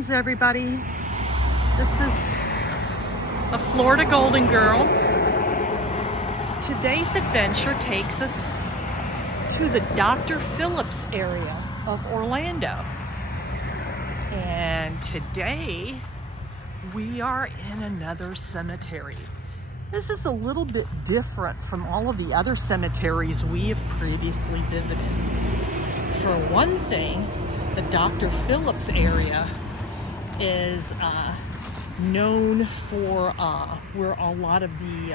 Greetings, everybody. This is a Florida Golden Girl. Today's adventure takes us to the Dr. Phillips area of Orlando. And today we are in another cemetery. This is a little bit different from all of the other cemeteries we have previously visited. For one thing, the Dr. Phillips area is known for where a lot of the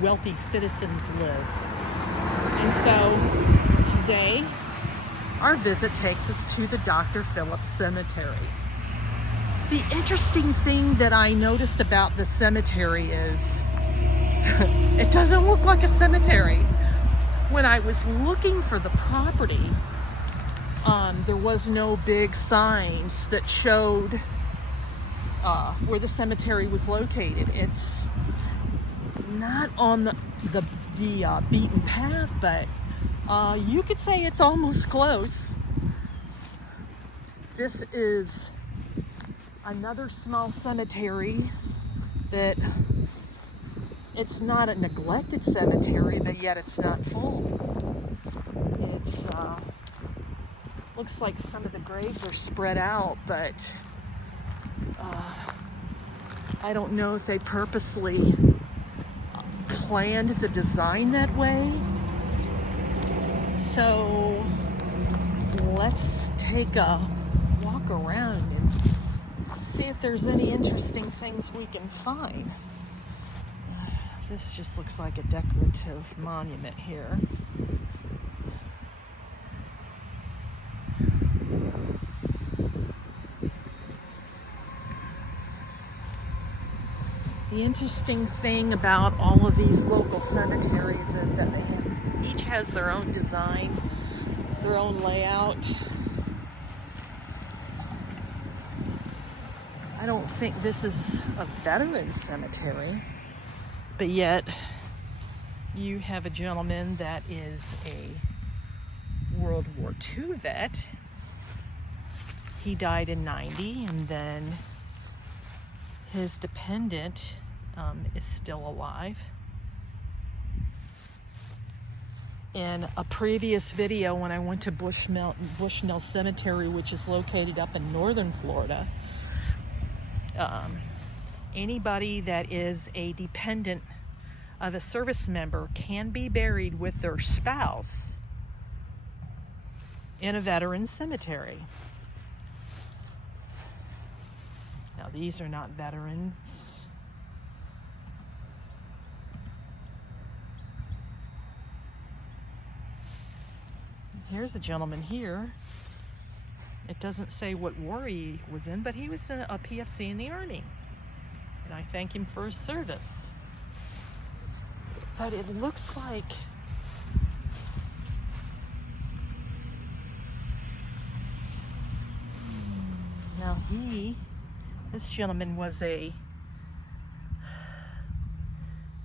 wealthy citizens live. And so today, our visit takes us to the Dr. Phillips Cemetery. The interesting thing that I noticed about the cemetery is it doesn't look like a cemetery. When I was looking for the property, there was no big signs that showed where the cemetery was located. It's not on the beaten path, but you could say it's almost close. This is another small cemetery that it's not a neglected cemetery, but yet it's not full. It's looks like some of the graves are spread out, but I don't know if they purposely planned the design that way. So let's take a walk around and see if there's any interesting things we can find. This just looks like a decorative monument here. The interesting thing about all of these local cemeteries is that each has their own design, their own layout. I don't think this is a veteran cemetery, but yet you have a gentleman that is a World War II vet. He died in '90, and then his dependent is still alive. In a previous video, when I went to Bushnell Cemetery, which is located up in northern Florida, anybody that is a dependent of a service member can be buried with their spouse in a veteran cemetery. Now, these are not veterans. Here's a gentleman here. It doesn't say what war he was in, but he was a PFC in the Army. And I thank him for his service. But it looks like now this gentleman was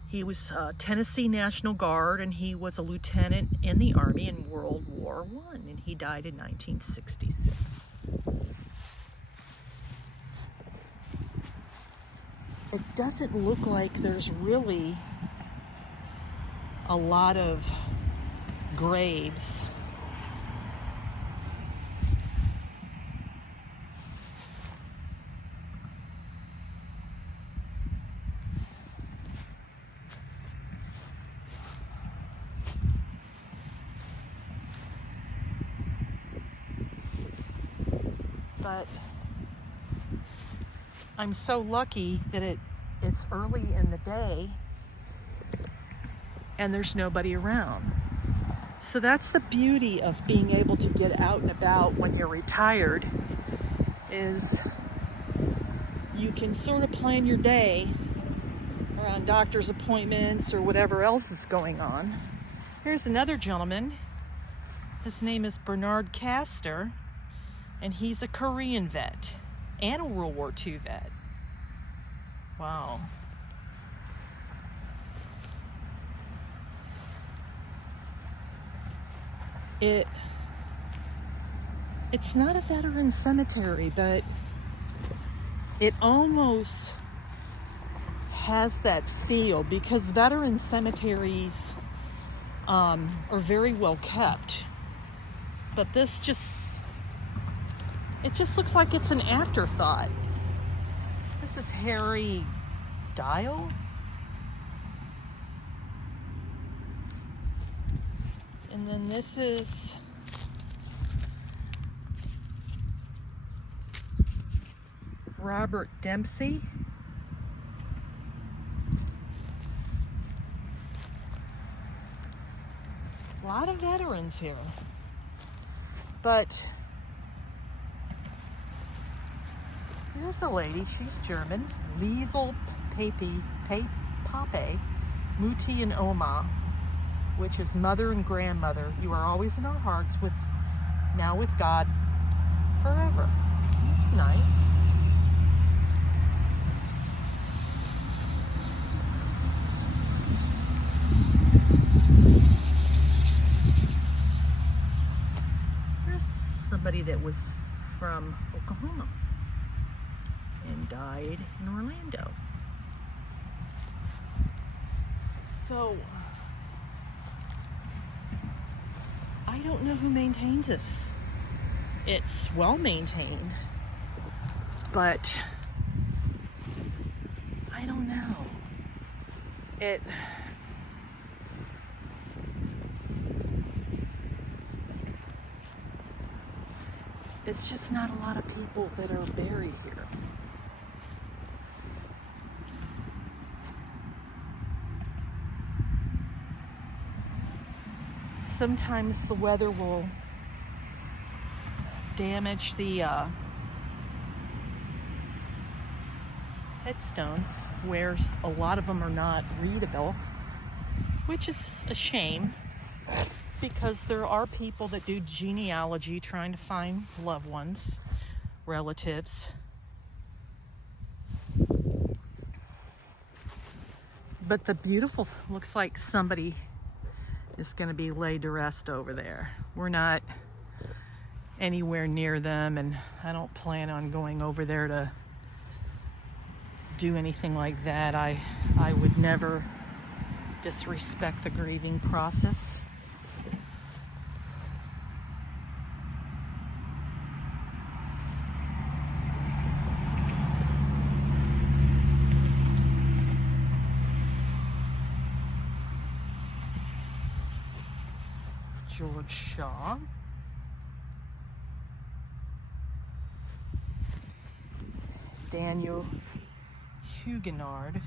he was Tennessee National Guard, and he was a lieutenant in the Army in World War I, and he died in 1966. It doesn't look like there's really a lot of graves. But I'm so lucky that it's early in the day and there's nobody around. So that's the beauty of being able to get out and about when you're retired, is you can sort of plan your day around doctor's appointments or whatever else is going on. Here's another gentleman. His name is Bernard Castor, and he's a Korean vet and a World War II vet. Wow. It's not a veteran cemetery, but It almost has that feel because veteran cemeteries are very well kept. But this it just looks like it's an afterthought. This is Harry Dial. And then this is Robert Dempsey. A lot of veterans here. But here's a lady, she's German. Liesel Pape, Mutti and Oma, which is mother and grandmother. You are always in our hearts, now with God forever. That's nice. Here's somebody that was from Oklahoma and died in Orlando. So I don't know who maintains this. It's well maintained, but I don't know. It's just not a lot of people that are buried here. Sometimes the weather will damage the headstones, where a lot of them are not readable, which is a shame because there are people that do genealogy trying to find loved ones, relatives. But the beautiful, looks like somebody is going to be laid to rest over there. We're not anywhere near them, and I don't plan on going over there to do anything like that. I would never disrespect the grieving process. George Shaw. Daniel Huguenard.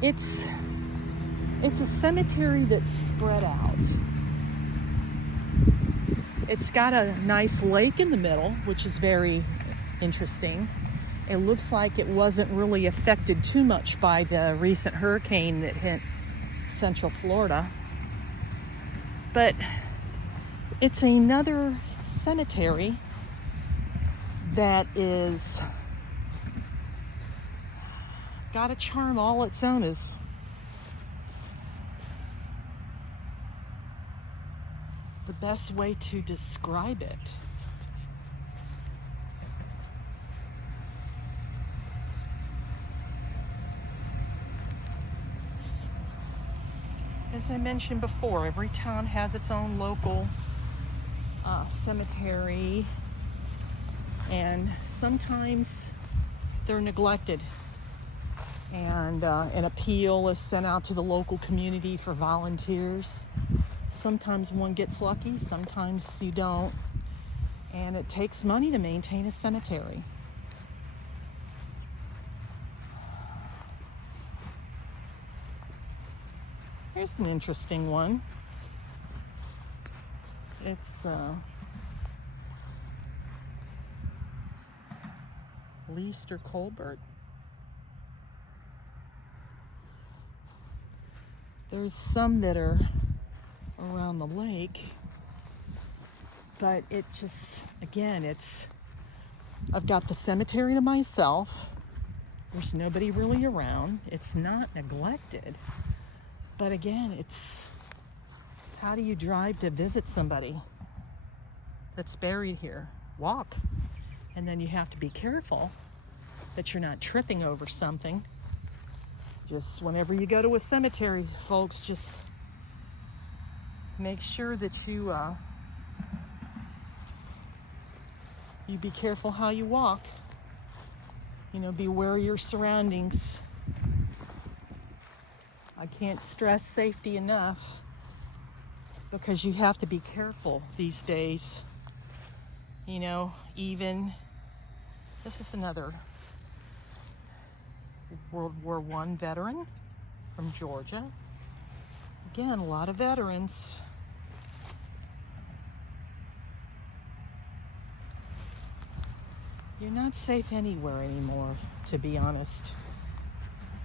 It's a cemetery that's spread out. It's got a nice lake in the middle, which is very interesting. It looks like it wasn't really affected too much by the recent hurricane that hit Central Florida. But it's another cemetery that is got a charm all its own. Is the best way to describe it. As I mentioned before, every town has its own local cemetery, and sometimes they're neglected, and an appeal is sent out to the local community for volunteers. Sometimes one gets lucky, sometimes you don't, and it takes money to maintain a cemetery. Here's an interesting one. It's Leicester Colbert. There's some that are around the lake, but it just, again, I've got the cemetery to myself. There's nobody really around. It's not neglected. But again, it's How do you drive to visit somebody that's buried here? Walk. And then you have to be careful that you're not tripping over something. Just whenever you go to a cemetery, folks, just make sure that you be careful how you walk. You know, be aware of your surroundings. I can't stress safety enough because you have to be careful these days. You know, even this is another World War I veteran from Georgia. Again, a lot of veterans. You're not safe anywhere anymore, to be honest.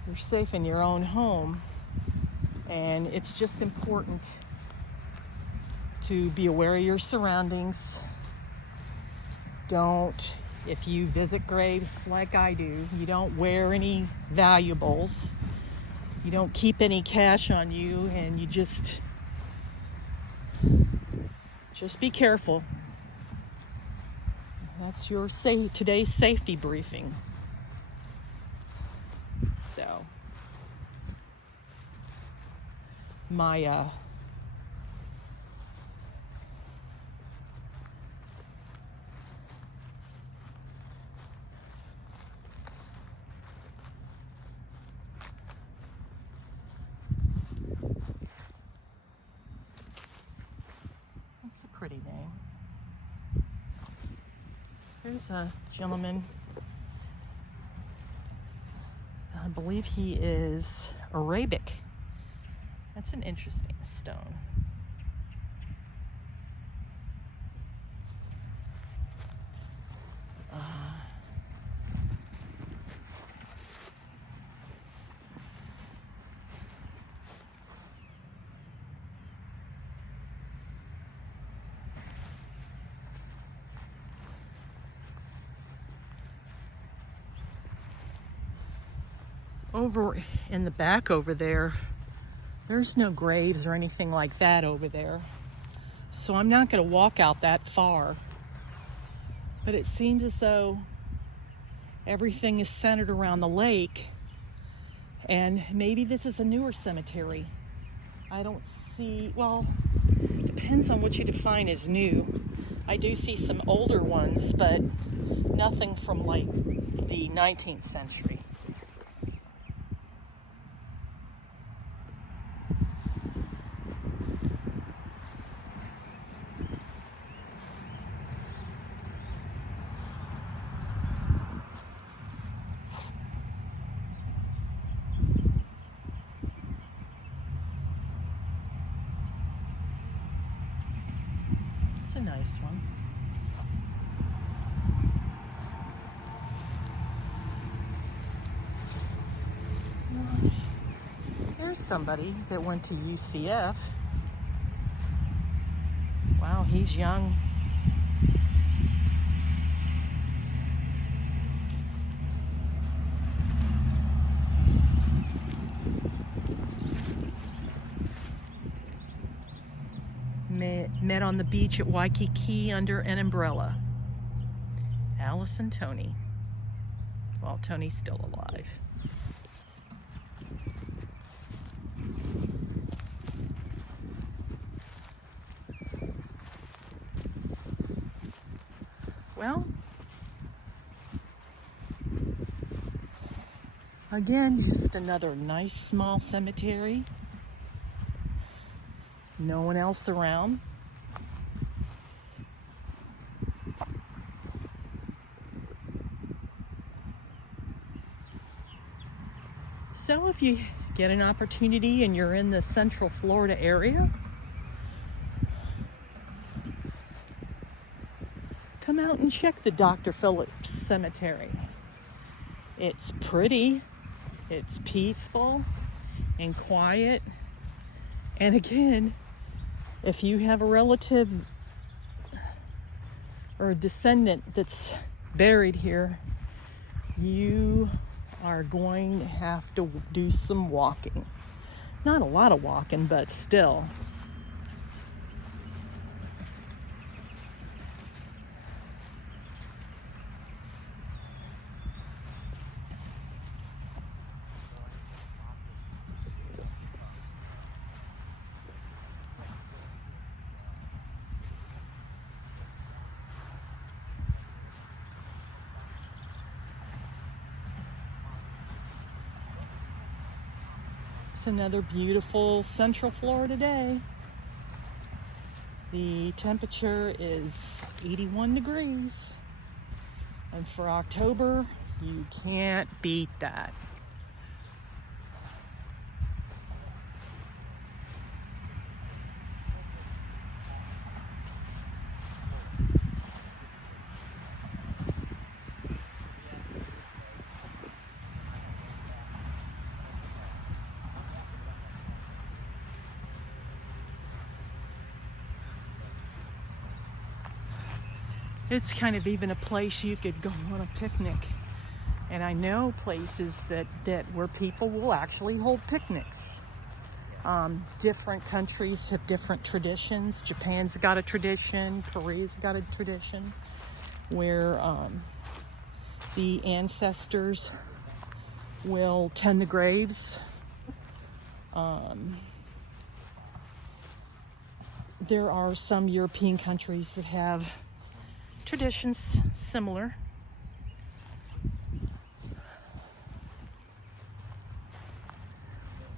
You're safe in your own home, and it's just important to be aware of your surroundings. Don't, if you visit graves like I do, you don't wear any valuables. You don't keep any cash on you, and you just be careful. That's your today's safety briefing. So, my that's a pretty name. There's a gentleman, I believe he is Arabic. That's an interesting stone. Over in the back over there, there's no graves or anything like that over there. So I'm not going to walk out that far. But it seems as though everything is centered around the lake. And maybe this is a newer cemetery. I don't see, well, it depends on what you define as new. I do see some older ones, but nothing from like the 19th century. It's a nice one. There's somebody that went to UCF. Wow, he's young. Met on the beach at Waikiki under an umbrella. Alice and Tony. Well, Tony's still alive. Well, again, just another nice small cemetery. No one else around. So if you get an opportunity and you're in the Central Florida area, come out and check the Dr. Phillips Cemetery. It's pretty, it's peaceful and quiet. And again, if you have a relative or a descendant that's buried here, you are going to have to do some walking. Not a lot of walking, but still. It's another beautiful Central Florida day. The temperature is 81 degrees. And for October, you can't beat that. It's kind of even a place you could go on a picnic. And I know places that where people will actually hold picnics. Different countries have different traditions. Japan's got a tradition. Korea's got a tradition where the ancestors will tend the graves. There are some European countries that have traditions similar.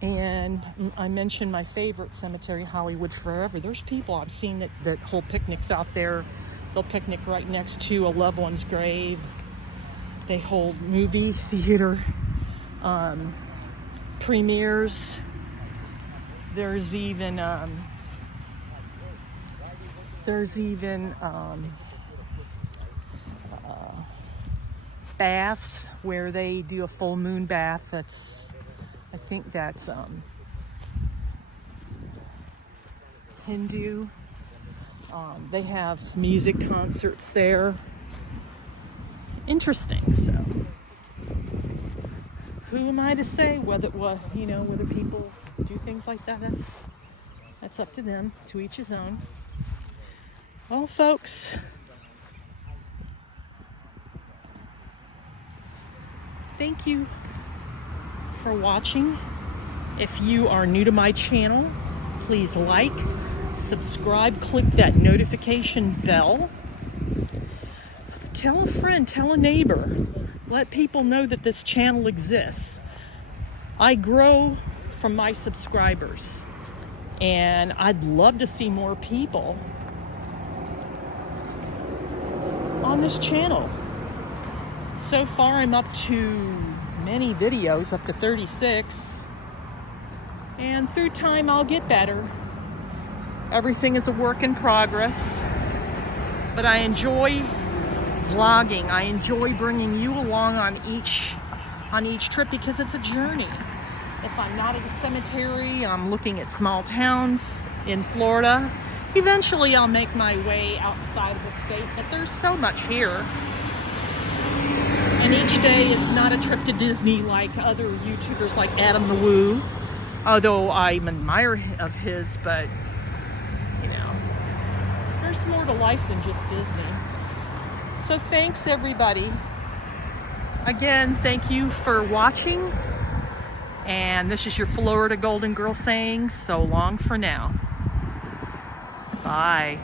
And I mentioned my favorite cemetery, Hollywood Forever. There's people I've seen that hold picnics out there. They'll picnic right next to a loved one's grave. They hold movie theater premieres. There's even baths where they do a full moon bath. I think that's Hindu. They have music concerts there. Interesting. So, who am I to say whether people do things like that? That's up to them. To each his own. Well, folks, thank you for watching. If you are new to my channel, please like, subscribe, click that notification bell. Tell a friend, tell a neighbor. Let people know that this channel exists. I grow from my subscribers, and I'd love to see more people on this channel. So far, I'm up to many videos, up to 36. And through time, I'll get better. Everything is a work in progress. But I enjoy vlogging. I enjoy bringing you along on each trip because it's a journey. If I'm not at a cemetery, I'm looking at small towns in Florida. Eventually, I'll make my way outside of the state, but there's so much here. And each day is not a trip to Disney like other YouTubers like Adam the Woo, although I'm an admirer of his, but, there's more to life than just Disney. So thanks, everybody. Again, thank you for watching. And this is your Florida Golden Girl saying so long for now. Bye.